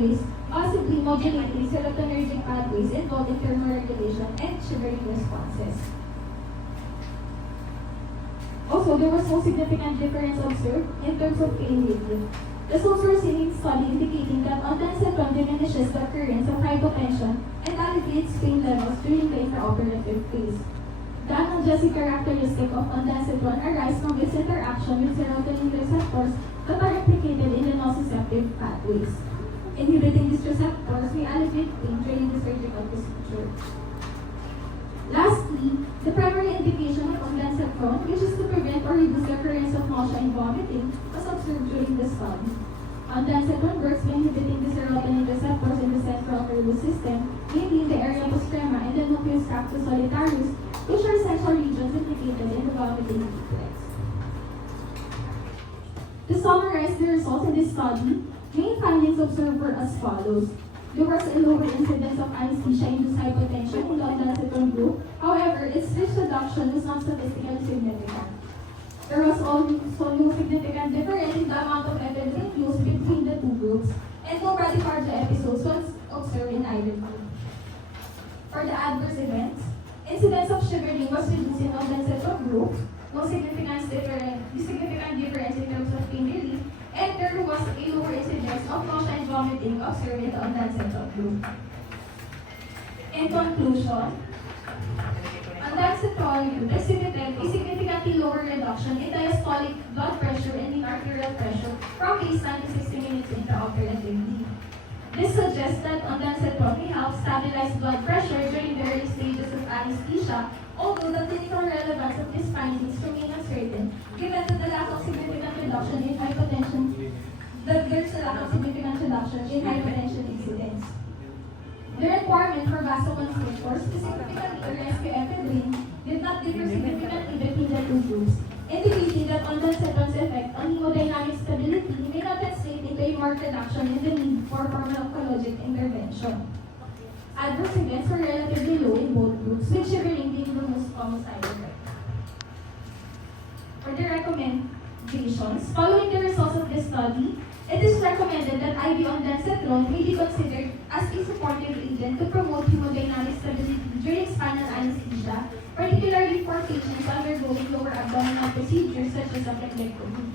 pathways, possibly modulating serotonergic pathways involved in thermoregulation and shivering responses. Also, there was no significant difference observed in terms of pain relief. Results were seen in study indicating that ondansetron diminishes the occurrence of hypotension and alleviates pain levels during the intraoperative phase. The analgesic characteristic of ondansetron arise from its interaction with serotonin receptors that are implicated in the nociceptive pathways. Inhibiting these receptors may alleviate pain during the surgical procedure. Lastly, the primary indication of ondansetron, which is to prevent or reduce the occurrence of nausea and vomiting, was observed during the study. Ondansetron works by inhibiting the serotonin receptors in the central nervous system, mainly in the area postrema and the nucleus tractus solitarius, which are central regions implicated in the vomiting reflex. To summarize the results in this study, main findings observed were as follows. There was a lower incidence of anesthesia-induced hypotension in the ondansetron group. However, its risk reduction was not statistically significant. There was also no significant difference in the amount of ephedrine used between the two groups, and no bradycardia episodes was observed in either group. For the adverse events, incidence of shivering was reduced in ondansetron group, no significant difference in terms of pain relief, and there was a lower incidence of nausea and vomiting observed in the ondansetron group. In conclusion, ondansetron exhibited a significantly lower reduction in diastolic blood pressure and in arterial pressure from baseline to 60 minutes intraoperatively. This suggests that ondansetron may help stabilize blood pressure during the early stages of anesthesia, although the clinical relevance of these findings remain uncertain, given that there's a lack of significant reduction in hypertension incidence. The requirement for vasoconstrictors, specifically rescue ephedrine, did not differ significantly between the two groups, indicating that ondansetron's effect on hemodynamic stability may not translate into a marked reduction in the need for pharmacologic intervention. Adverse events were relatively low in both groups, with shivering being the most common side effect. For the recommendations, following the results of this study, it is recommended that IV ondansetron may be considered as a supportive agent to promote hemodynamic stability during spinal anesthesia, particularly for patients undergoing lower abdominal procedures such as appendectomy.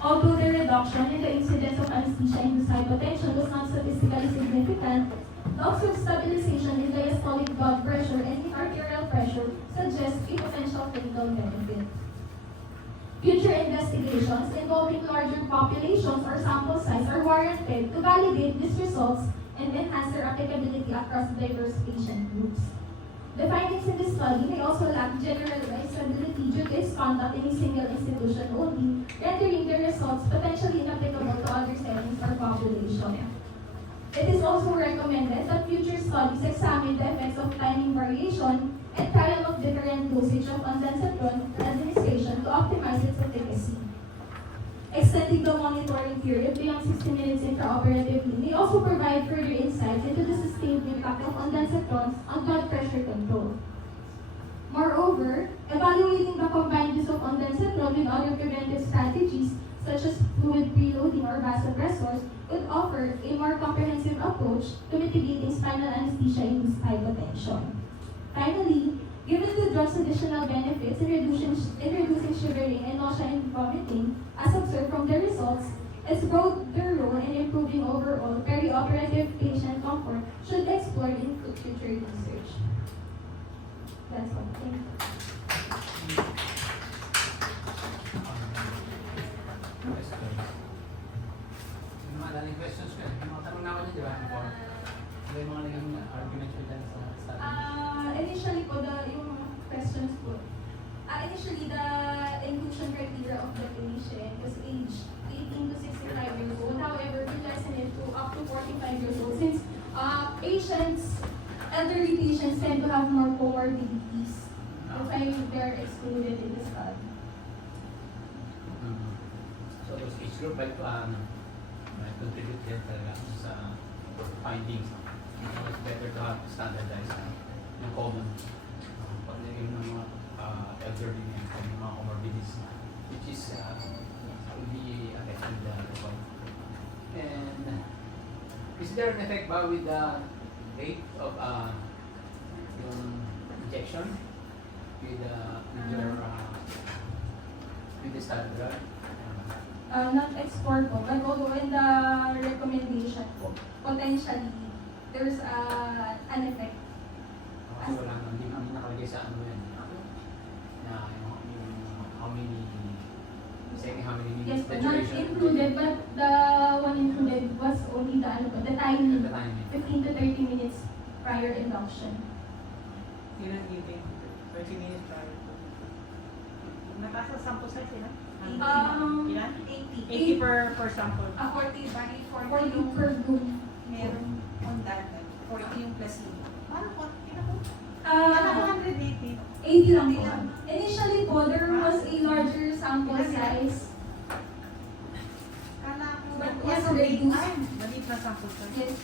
Although the reduction in the incidence of anesthesia-induced hypotension was not statistically significant, the observed stabilization in diastolic blood pressure and in arterial pressure suggests a potential clinical benefit. Future investigations involving larger populations or sample size are warranted to validate these results and enhance their applicability across diverse patient groups. The findings in this study may also lack generalized stability due to its conduct in a single institution only, rendering the results potentially inapplicable to other settings or populations. It is also recommended that future studies examine the effects of timing variation and trial of different dosage of ondansetron administration to optimize its efficacy. Extending the monitoring period beyond 60 minutes intraoperatively may also provide further insights into the sustained impact of ondansetron on blood pressure control. Moreover, evaluating the combined use of ondansetron with other preventive strategies such as fluid preloading or vasopressors would offer a more comprehensive approach to mitigating spinal anesthesia-induced hypotension. Finally, given the drug's additional benefits in reducing shivering and nausea and vomiting, as observed from the results, its broader role in improving overall perioperative patient comfort should be explored in future research. That's all. Thank you. Madaming questions ko. Mga tanong na ako dyan, di ba? Ano yung mga naging arguments ko dyan sa study? Initially po, yung questions po. Initially, the inclusion criteria of the patient was age 18 to 65 years old. However, we lessen it to up to 45 years old since elderly patients tend to have more comorbidities. That's why they're excluded in the study. So, those age group like might contribute din talaga sa findings. It's better to have standardized yung common pag naging ng mga elderly and yung mga comorbidities which is will be affecting the result. And there an effect ba with the rate of yung injection with your with the study drug? Not explore po, but although in the recommendation po, potentially, there's an effect. Kasi wala nang hindi kami nakalagay sa ano yan. Na yung how many saying how many Yes, minutes po, the not duration. included, but the one included was only the timing, The timing. 15 to 30 minutes prior induction. Yun ang giving. 30 minutes prior to. Nasa sample size sila? Ilan? 80 per sample. 40 bali 40 40 yung per group. meron on that 40 yung placebo. Paano 40 na po? Kala ko Uh, 180. 80 lang po. Initially po, there was a larger sample size. Kala ko But yes, was reduced. Maliit na sample size. Yes,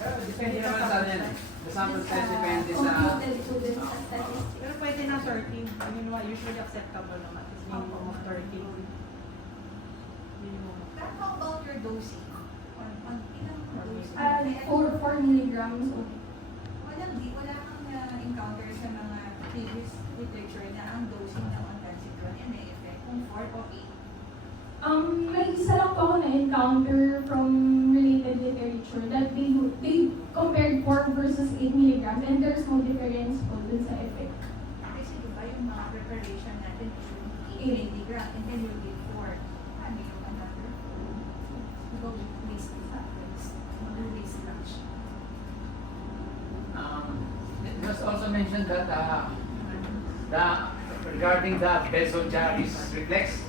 Pero depende naman sa ano yan. The sample size depende sa computed to the statistics. Pero pwede na 30. I mean, usually acceptable naman. It's minimum of 30. Minimum. Pero how about your dosing? On ilang dosing? 4 milligrams. Wala kang encounter sa mga previous literature na ang dosing ng ondansetron ay may effect kung 4 o 8. May isa lang po ako na-encounter from related literature that they compared 4 versus 8 milligrams and there's no difference po dun sa effect. Kasi diba yung mga preparation natin should be 8 milligram and then you give 4. Ano yung another? Go waste factors. Mag-waste lang siya. it was also mentioned that regarding the Besol-Jarvis reflex.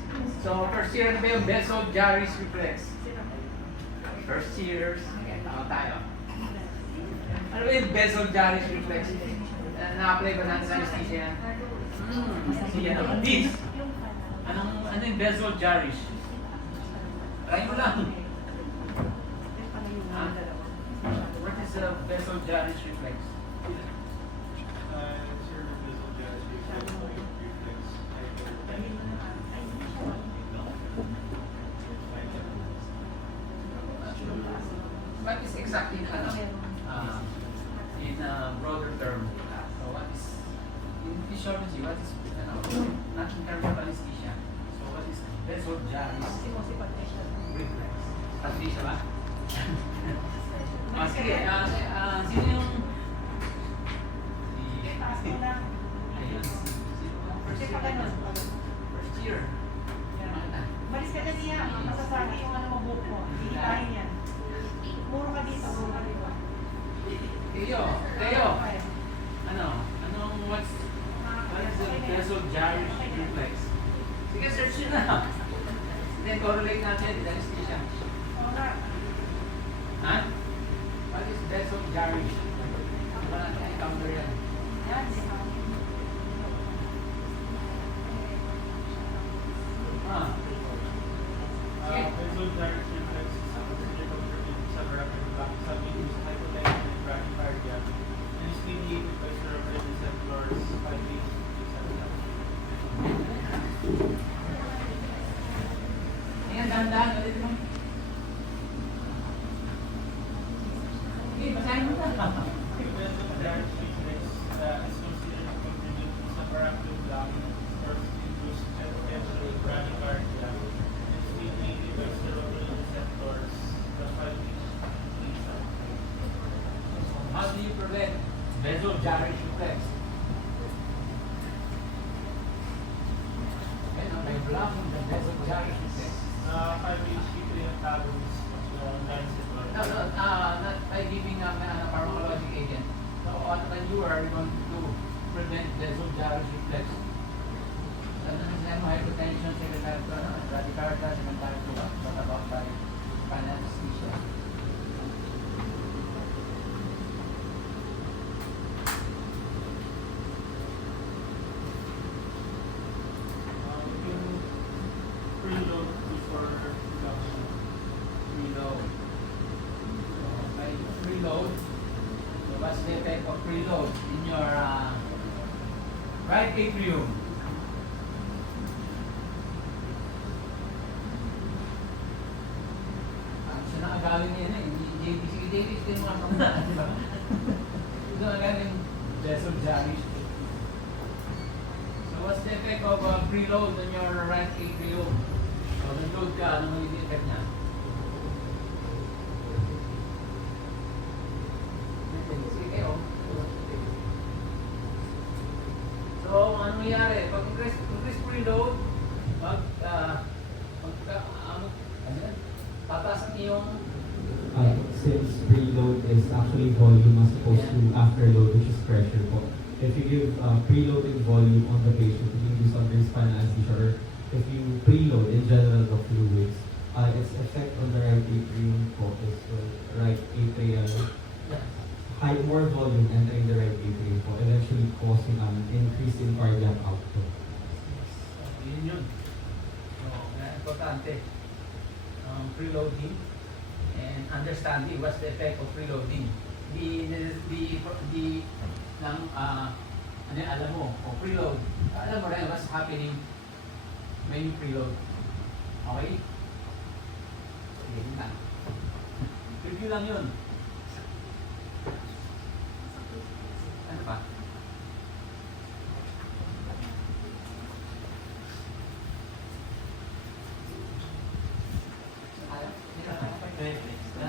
So first year na ba yung Besol-Jarvis reflex? First years, okay, tama tayo. Ano ba yung Besol-Jarvis reflex? Na-apply ba natin sa anesthesia? Anesthesia naman. This! Ano yung Besol-Jarvis? Try mo lang. What is the Besol-Jarvis reflex? What is exactly in broader term? So what is in physiology? What is not in terms of anesthesia? So what is Besol-Jarvis reflex? Anesthesia ba? Sige, sino yung ayun, sino ang first year? First year. Malis ka na niya. Masasabi yung ano mo buhok mo. Hindi tayo yan. Muro ka dito. Teo, what is the Besol-Jarvis reflex? Sige, search yun na. Then correlate natin with anesthesia. Oo nga. Ha? What is Besol-Jarvis? Wala na encounter yan. Yan. Besol-Jarvis reflex is a procedure contributed sa rapid submucous hypotension and bradycardia and is mediated by cerebral receptors 5-HT receptor. Ayan, dahan-dahan ulit mo. Okay, basahin mo na. The Besol-Jarvis reflex is considered to contribute to subarachnoid block or induced hypotension and bradycardia and is mediated by cerebral receptors 5-HT receptor. How do you prevent Besol-Jarvis reflex? Okay, now by blocking the Besol-Jarvis reflex. 5-HT3 antagonists No, not by giving a pharmacologic agent. So when you are going to prevent Besol-Jarvis reflex, hypertension, secondary to bradycardia, secondary to what about by anesthesia? Preload before induction. Preload. By preload, so what's the effect of preload in your right atrium? Siya nakagawin niya na, hindi JBC David din mga pamana. Ito na galing Desert Janish. So what's the effect of preload on your right atrium? So nag-load ka, ano yung effect niya? Sige kayo. So ano nangyari? Pag increase preload, tataas ang iyong Since preload is actually volume as opposed to afterload, which is pressure po. If you give preloaded volume on the patient, you can use under spinal anesthesia, or if you preload in general the fluids, its effect on the right atrium po is right atrial, more volume entering the right atrium po, eventually causing increase in cardiac output. Yun yun. So, importante. Preloading and understanding what's the effect of preloading. Alam mo, preload. Alam mo rin what's happening when you preload. Okay? Sige, yun lang. Review lang yun. Ano pa?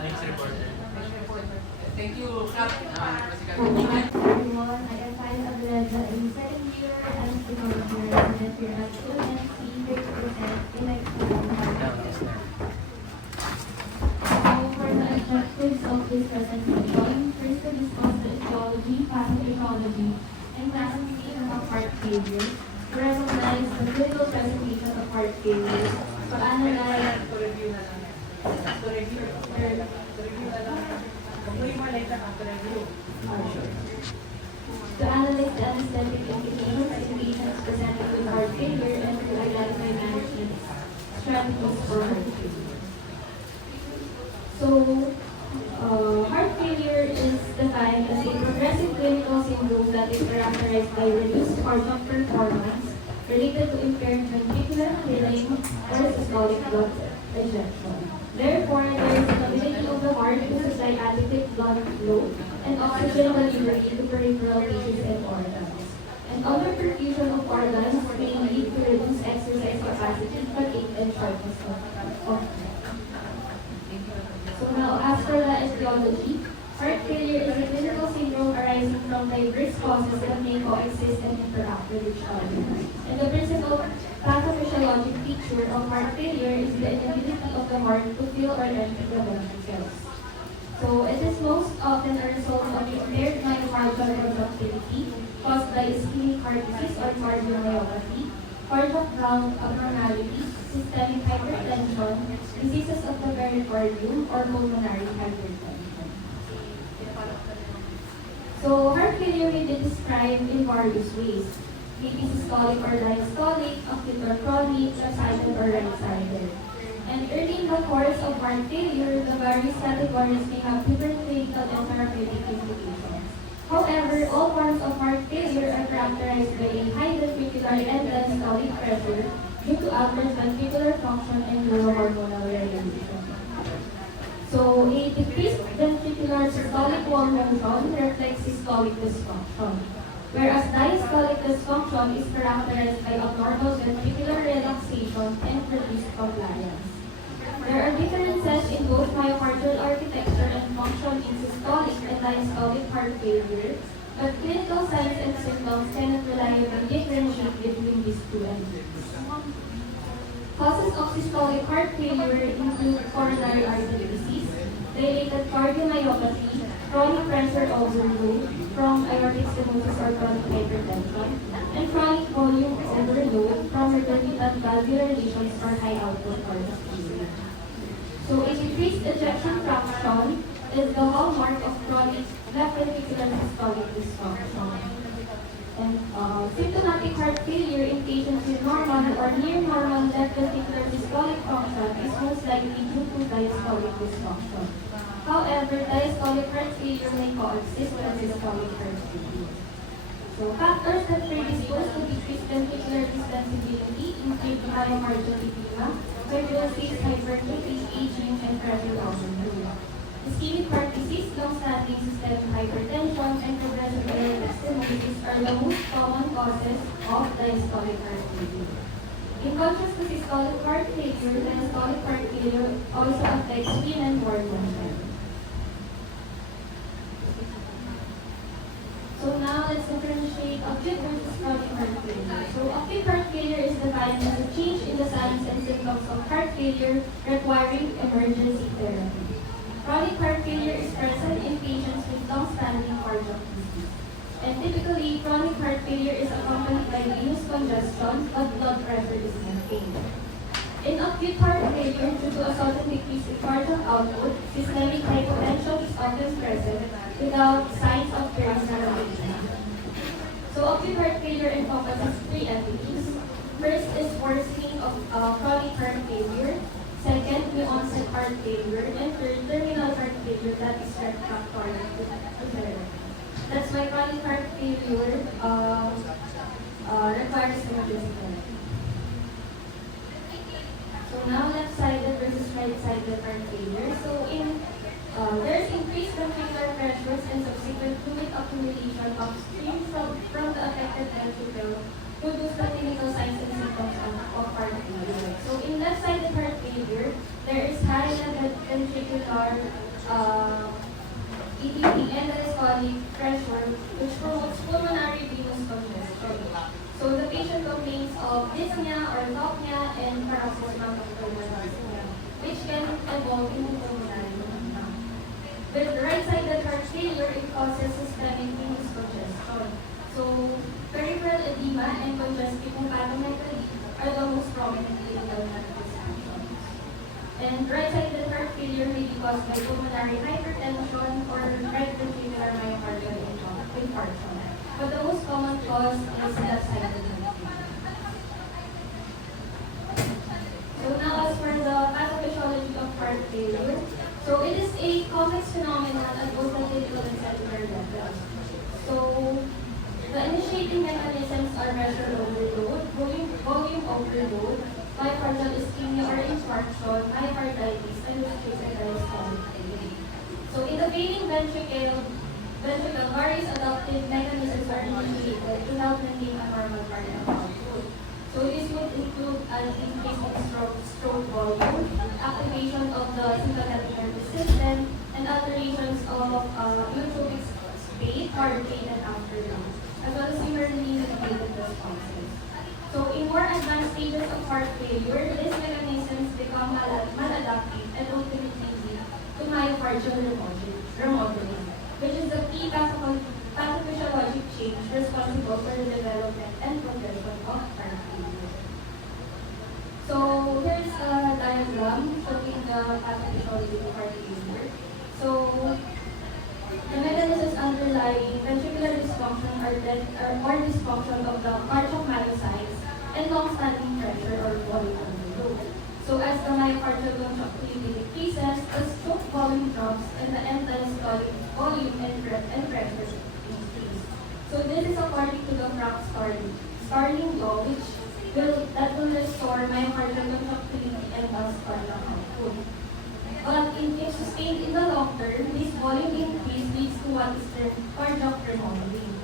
Next reporter. Thank you, Kat. Everyone, I am Abeleda in second year Anesthesia and here at QMMC to present in experiment. So for the objectives of this presentation, first to discuss the etiology, pathophysiology, and classification of heart failure, to recognize the clinical presentation of heart failure, to analyze to analyze the anesthetic indications in patients presenting with heart failure and to identify management strategies for heart failure. So, heart failure is defined as a progressive clinical syndrome that is characterized by reduced cardiac performance related to impaired ventricular filling or systolic blood ejection. Therefore, there is an ability of the heart to supply adequate blood flow and oxygen delivery to peripheral tissues and organs. And overperfusion of organs may lead to reduced exercise capacity, fatigue, and shortness of breath. So now, as for the etiology, heart failure is a clinical syndrome arising from diverse causes that may coexist and interact with each other. And the principal pathophysiologic feature of heart failure is the inability of the heart to fill or empty the ventricles. So it is most often a result of impaired myocardial conductivity caused by ischemic heart disease or cardiomyopathy, cardiac ground abnormalities, systemic hypertension, diseases of the pericardium, or pulmonary hypertension. So heart failure may be described in various ways. Maybe systolic or diastolic, acute or chronic, left-sided or right-sided. And early in the course of heart failure, the various categories may have different clinical and therapeutic implications. However, all forms of heart failure are characterized by a high ventricular and diastolic pressure due to altered ventricular function and neurohormonal regulation. So, a decreased ventricular systolic wall motion reflects systolic dysfunction, whereas diastolic dysfunction is characterized by abnormal ventricular relaxation and reduced compliance. There are differences in both myocardial architecture and function in systolic and diastolic heart failure, but clinical signs and symptoms cannot reliably differentiate between these two entities. Causes of systolic heart failure include coronary artery disease, dilated cardiomyopathy, chronic pressure overload from aortic stenosis or chronic hypertension, and chronic volume overload from intermittent valvular lesions or high output cardiac failure. So a decreased ejection fraction is the hallmark of chronic left ventricular systolic dysfunction. And symptomatic heart failure in patients with normal or near normal left ventricular systolic function is most likely due to diastolic dysfunction. However, diastolic heart failure may coexist with systolic heart failure. So factors that predispose to decreased ventricular distensibility include myocardial edema, fibrosis, hypertrophy, aging, and pressure overload. Ischemic heart disease are the most common causes of diastolic heart failure. In contrast to systolic heart failure, diastolic heart failure also affects spleen and ward function. So now let's differentiate acute versus chronic heart failure. So acute heart failure is defined as a change in the signs and symptoms of heart failure requiring emergency therapy. Chronic heart failure is present in patients with long-standing cardiac disease. And typically, chronic heart failure is accompanied by venous congestion, but blood pressure is maintained. In acute heart failure, due to a sudden decrease in cardiac output, systemic hypotension is often present without signs of peripheral arrhythmia. So acute heart failure encompasses three entities. First is worsening of chronic heart failure. Second, new onset heart failure. And third, terminal heart failure that is refractory to therapy. That's why chronic heart failure requires emergency therapy. So now left-sided versus right-sided heart failure. So there's increased ventricular pressures and subsequent fluid accumulation upstream from the affected ventricle produce the clinical signs and symptoms of heart failure. So in left-sided heart failure, there is high ventricular ETP and diastolic pressure, which promotes pulmonary venous congestion. So the patient complains of dyspnea or topnia and paroxysmal nocturnal dyspnea, which can evolve into pulmonary edema. With right-sided heart failure, it causes systemic venous congestion. So peripheral edema and congestive hepatomegaly are the most prominent clinical manifestations. And right-sided heart failure may be caused by pulmonary hypertension or right ventricular myocardial infarction. But the most common cause is left-sided heart failure. So now as for the pathophysiology of heart failure, so it is a complex phenomenon at both the clinical and cellular levels. So the initiating mechanisms are pressure overload, volume overload, myocardial ischemia or infarction, myocarditis, and restricted diastolic failure. So in the failing ventricle, various adaptive mechanisms are initiated to help maintain a normal cardiac output. So this would include an increase in stroke volume, activation of the sympathetic nervous system, and alterations of neurotropic state, heart rate, and afterload, as well as humour-related responses. So in more advanced stages of heart failure, these mechanisms become maladaptive and ultimately lead to myocardial remodeling, which is the key pathophysiologic change responsible for the development and progression of heart failure. So here's a diagram showing the pathophysiology of heart failure. So the mechanisms underlying ventricular dysfunction or dysfunction of the cardiac myocytes and long-standing pressure or volume overload. So as the myocardial contractility decreases, the stroke volume drops and the end-diastolic volume and pressure increase. So this is according to the Frank-Starling law, that will restore myocardial contractility and thus cardiac output. But if sustained in the long term, this volume increase leads to what is termed cardiac remodeling.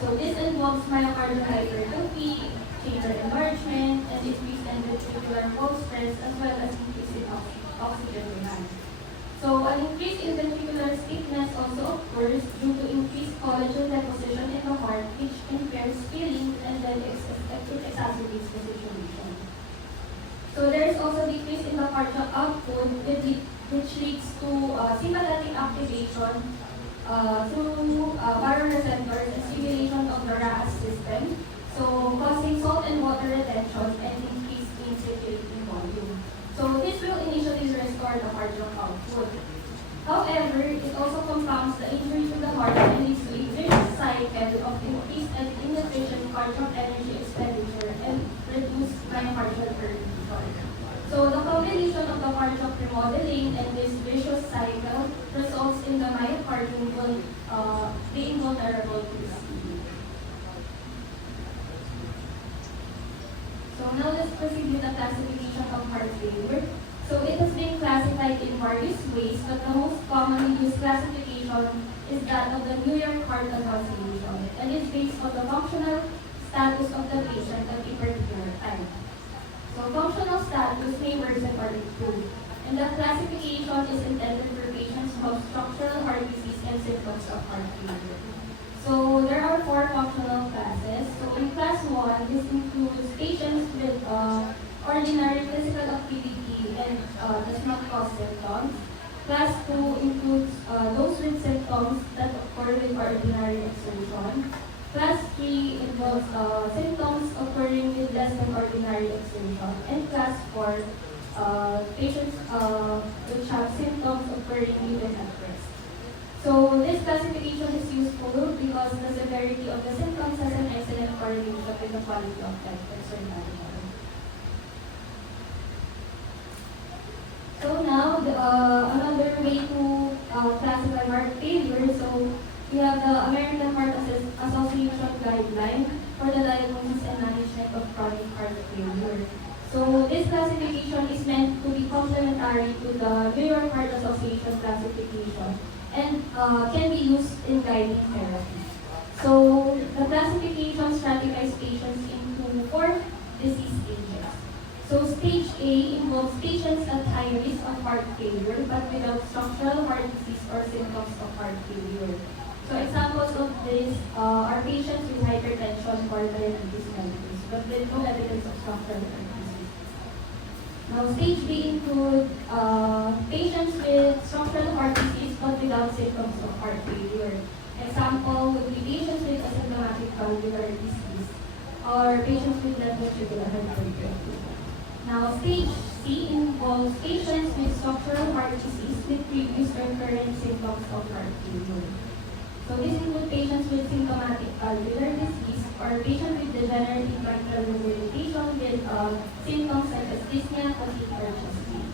So this involves myocardial hypertrophy, chamber enlargement, and increased ventricular wall stress, as well as increase in oxygen demand. So an increase in ventricular stiffness also occurs due to increased collagen deposition in the heart, which impairs filling and then it exacerbates the situation. So there is also decrease in the cardiac output, which leads to sympathetic activation through baroreceptors and stimulation of the RAS system, so causing salt and water retention and increase in circulating volume. So this will initially restore the cardiac output. However, it also compounds the injury to the heart and leads to a vicious cycle of increased and inefficient cardiac energy expenditure and reduced myocardial perfusion. So the combination of the cardiac remodeling and this vicious cycle results in the myocardium being vulnerable to ischemia. So now let's proceed with the classification of heart failure. So it has been classified in various ways, but the most commonly used classification is that of the New York Heart Association and is based on the functional status of the patient at a particular time. So functional status may worsen or improve. And the classification is intended for patients who have structural heart disease and symptoms of heart failure. So there are 4 functional classes. So in class 1, this includes patients with ordinary physical activity and does not cause symptoms. Class 2 includes those with symptoms that occur with ordinary exertion. Class 3 involves symptoms occurring with less than ordinary exertion. And class 4, patients which have symptoms occurring even at rest. So this classification is useful because the severity of the symptoms has an excellent correlation with the quality of life and survival. So now, another way to classify heart failure. So we have the American Heart Association guideline for the diagnosis and management of chronic heart failure. So this classification is meant to be complementary to the New York Heart Association classification and can be used in guiding therapy. So the classification stratifies patients into 4 disease stages. So stage A involves patients at high risk of heart failure but without structural heart disease or symptoms of heart failure. So examples of this are patients with hypertension, borderline diabetes, but with no evidence of structural heart disease. Now stage B include patients with structural heart disease but without symptoms of heart failure. Example would be patients with asymptomatic valvular disease or patients with left ventricular hypertrophy. Now, stage C involves patients with structural heart disease with previous or current symptoms of heart failure. So this includes patients with symptomatic valvular disease or patients with degenerative mitral regurgitation with symptoms such as dyspnea, fatigue, or chest pain.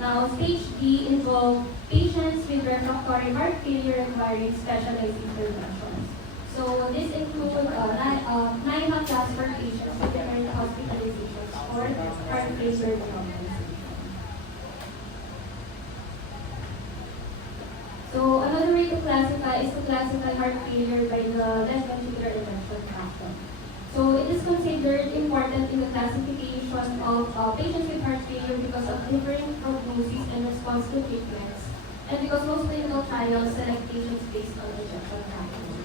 Now, stage D involves patients with refractory heart failure requiring specialized interventions. So this includes NIHA class for patients with different hospitalizations or heart failure problems. So another way to classify is to classify heart failure by the left ventricular ejection fraction. So it is considered important in the classification of patients with heart failure because of differing prognosis and response to treatments, and because most clinical trials select patients based on ejection fraction.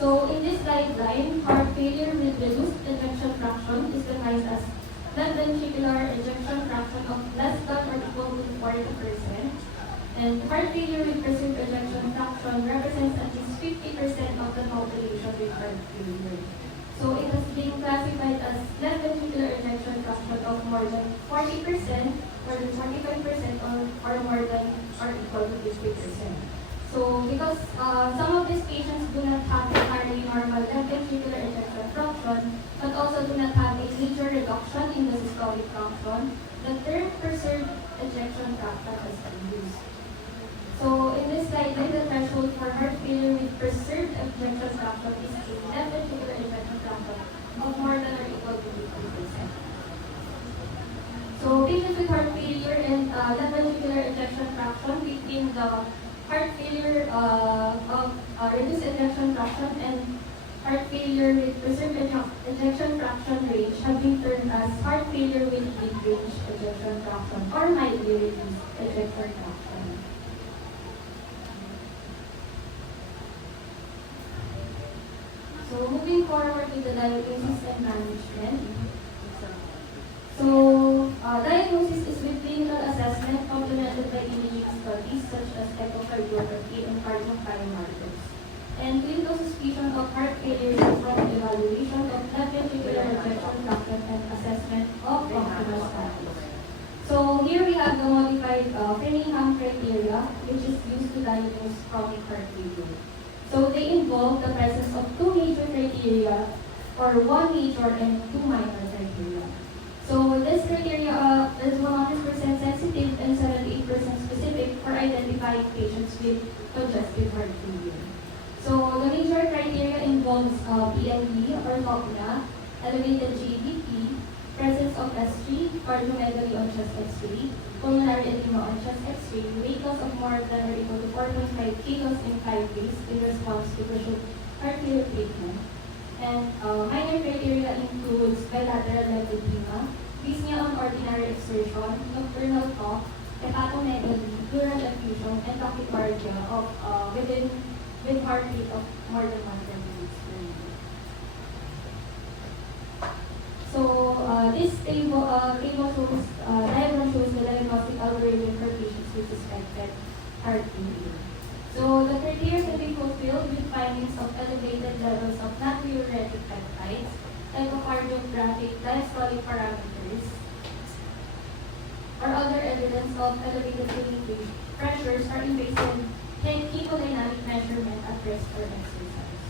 So in this guideline, heart failure with reduced ejection fraction is defined as left ventricular ejection fraction of less than or equal to 40%. And heart failure with preserved ejection fraction represents at least 50% of the population with heart failure. So it has been classified as left ventricular ejection fraction of more than 40%, more than 45%, or more than or equal to 50%. So because some of these patients do not have entirely normal left ventricular ejection fraction, but also do not have a major reduction in the systolic function, the term preserved ejection fraction has been used. So in this guideline, the threshold for heart failure with preserved ejection fraction is a left ventricular ejection fraction of more than or equal to 50%. So patients with heart failure and left ventricular ejection fraction between the heart failure of reduced ejection fraction and heart failure with preserved ejection fraction range have been termed as heart failure with mid-range ejection fraction or mildly reduced ejection fraction. So moving forward to the diagnosis and management. So diagnosis is with clinical assessment complemented by imaging studies such as echocardiography and cardiac biomarkers. And clinical suspicion of heart failure is from evaluation of left ventricular ejection fraction and assessment of functional status. So here we have the modified Framingham criteria, which is used to diagnose chronic heart failure. So they involve the presence of 2 major criteria, or 1 major and 2 minor criteria. So this criteria is 100% sensitive and 78% specific for identifying patients with congestive heart failure. So the major criteria involves PLD or TOPNA, elevated GDP, presence of S3, cardiomegaly on chest X-ray, pulmonary edema on chest X-ray, weight loss of more than or equal to 4.5 kilos in 5 days in response to crucial heart failure treatment. And minor criteria includes bilateral leg edema, dyspnea on ordinary exertion, nocturnal cough, hepatomegaly, pleural effusion, and tachycardia with heart rate of more than 120 beats per minute. So this table shows diagram shows the diagnostic algorithm for patients with suspected heart failure. So the criteria can be fulfilled with findings of elevated levels of natriuretic peptides, echocardiographic diastolic parameters, or other evidence of elevated bleeding pressures or invasive hemodynamic measurement at rest or exercise.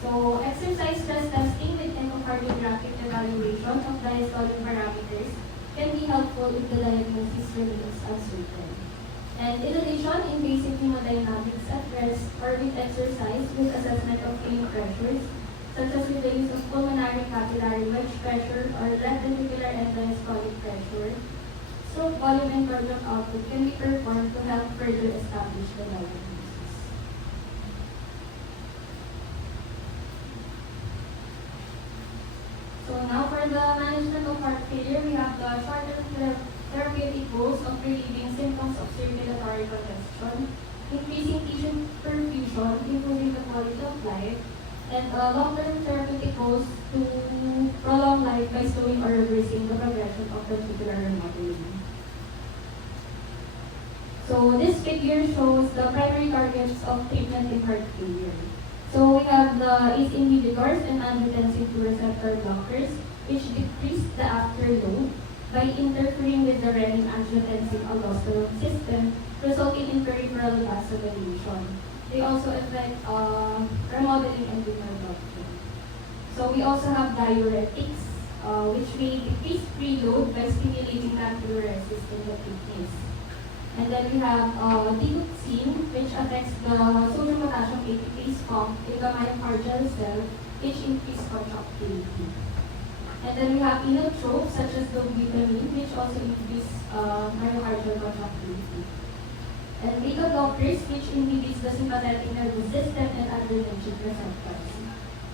So exercise stress testing with echocardiographic evaluation of diastolic parameters can be helpful if the diagnosis remains uncertain. And in addition, invasive hemodynamics at rest or with exercise with assessment of vein pressures, such as with the use of pulmonary capillary wedge pressure or left ventricular end diastolic pressure, stroke volume and cardiac output can be performed to help further establish the diagnosis. So now for the management of heart failure, we have the short-term therapeutic goals of relieving symptoms of circulatory congestion, increasing tissue perfusion, improving the quality of life, and long-term therapeutic goals to prolong life by slowing or reversing the progression of ventricular remodeling. So this figure shows the primary targets of treatment in heart failure. So we have the ACE inhibitors and angiotensin II receptor blockers, which decrease the afterload by interfering with the renin-angiotensin-aldosterone system, resulting in peripheral vasodilation. They also affect remodeling and renal blood flow. So we also have diuretics, which may decrease preload by stimulating natriuresis in the kidneys. And then we have digoxin, which affects the sodium potassium ATPase pump in the myocardial cell, which increase contractility. And then we have inotropes such as dobutamine, which also increase myocardial contractility. And beta blockers, which inhibits the sympathetic nervous system and adrenergic receptors.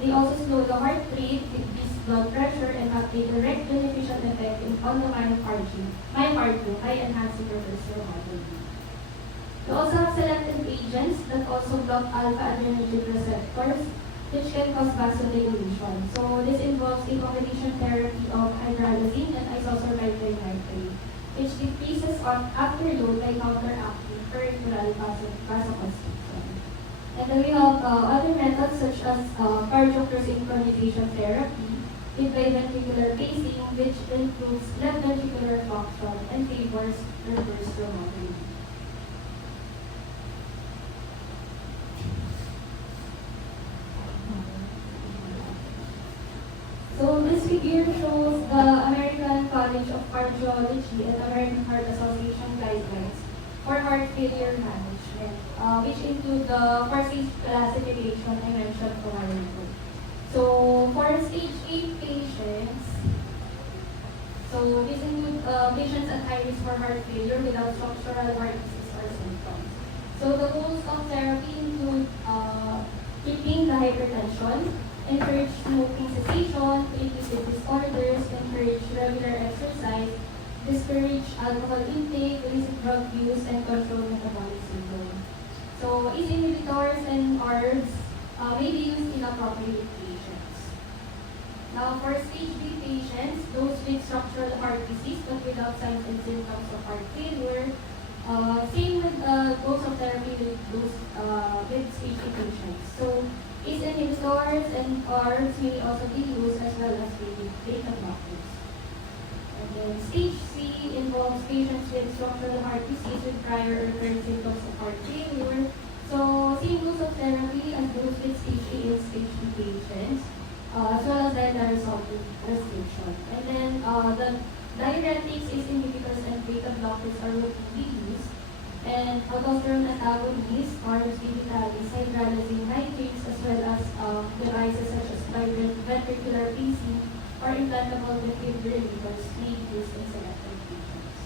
They also slow the heart rate, decrease blood pressure, and have a direct beneficial effect on the myocardium by enhancing reverse remodeling. We also have selective agents that also block alpha-adrenergic receptors, which can cause vasodilation. So this involves a combination therapy of hydralazine and isosorbitol nitrate, which decreases afterload by counteracting peripheral vasoconstriction. And then we have other methods such as cardiac synchronization therapy with biventricular pacing, which improves left ventricular function and favors reverse remodeling. So this figure shows the American College of Cardiology and American Heart Association guidelines for heart failure management, which include the four-stage classification I mentioned a while ago. So for stage 8 patients, so this includes patients at high risk for heart failure without structural heart disease or symptoms. So the goals of therapy include keeping the hypertension, encourage smoking cessation, treat lipid disorders, encourage regular exercise, discourage alcohol intake, illicit drug use, and control metabolic syndrome. So ACE inhibitors and ARBs may be used in appropriate patients. Now for stage B patients, those with structural heart disease but without signs and symptoms of heart failure, same with goals of therapy with those with stage B patients. So ACE inhibitors and ARBs may also be used as well as beta blockers. And then stage C involves patients with structural heart disease with prior or recurrent symptoms of heart failure. So same goals of therapy as those with stage A and stage B patients, as well as dietary salt restriction. And then the diuretics, ACE inhibitors, and beta blockers are routinely used. And aldosterone antagonists, ARBs, digitalis, hydralazine nitrates, as well as devices such as ventricular pacing or implantable defibrillators may be used in selected patients.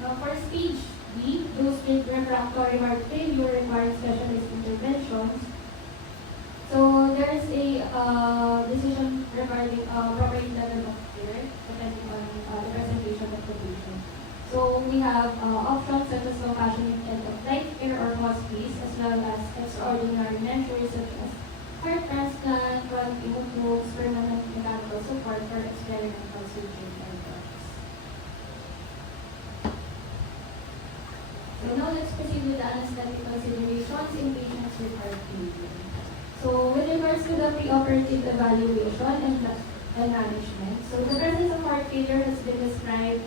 Now for stage B, those with refractory refractory heart failure requiring specialist interventions. So there is a decision regarding appropriate level of care depending on the presentation of the patient. So we have options such as compassionate end of life care or hospice, as well as extraordinary measures such as heart transplant, chronic hemotherapy, permanent mechanical support for experimental surgery and drugs. So now let's proceed with the anesthetic considerations in patients with heart failure. So with regards to the preoperative evaluation and management, so the presence of heart failure has been described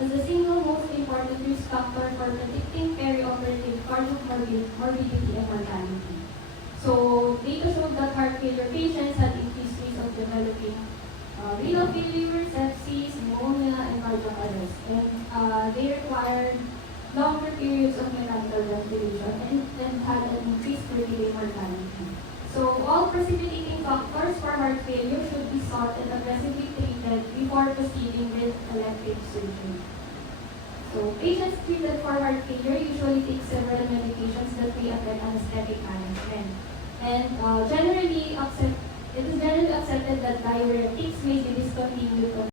as the single most important risk factor for predicting perioperative cardiac morbidity and mortality. So data showed that heart failure patients had increased risk of developing renal failure, sepsis, pneumonia, and cardiac arrest. And they required longer periods of mechanical ventilation and had an increased per-day mortality. So all precipitating factors for heart failure should be sought and aggressively treated before proceeding with elective surgery. So patients treated for heart failure usually take several medications that may affect anesthetic management. And it is generally accepted that diuretics may be discontinued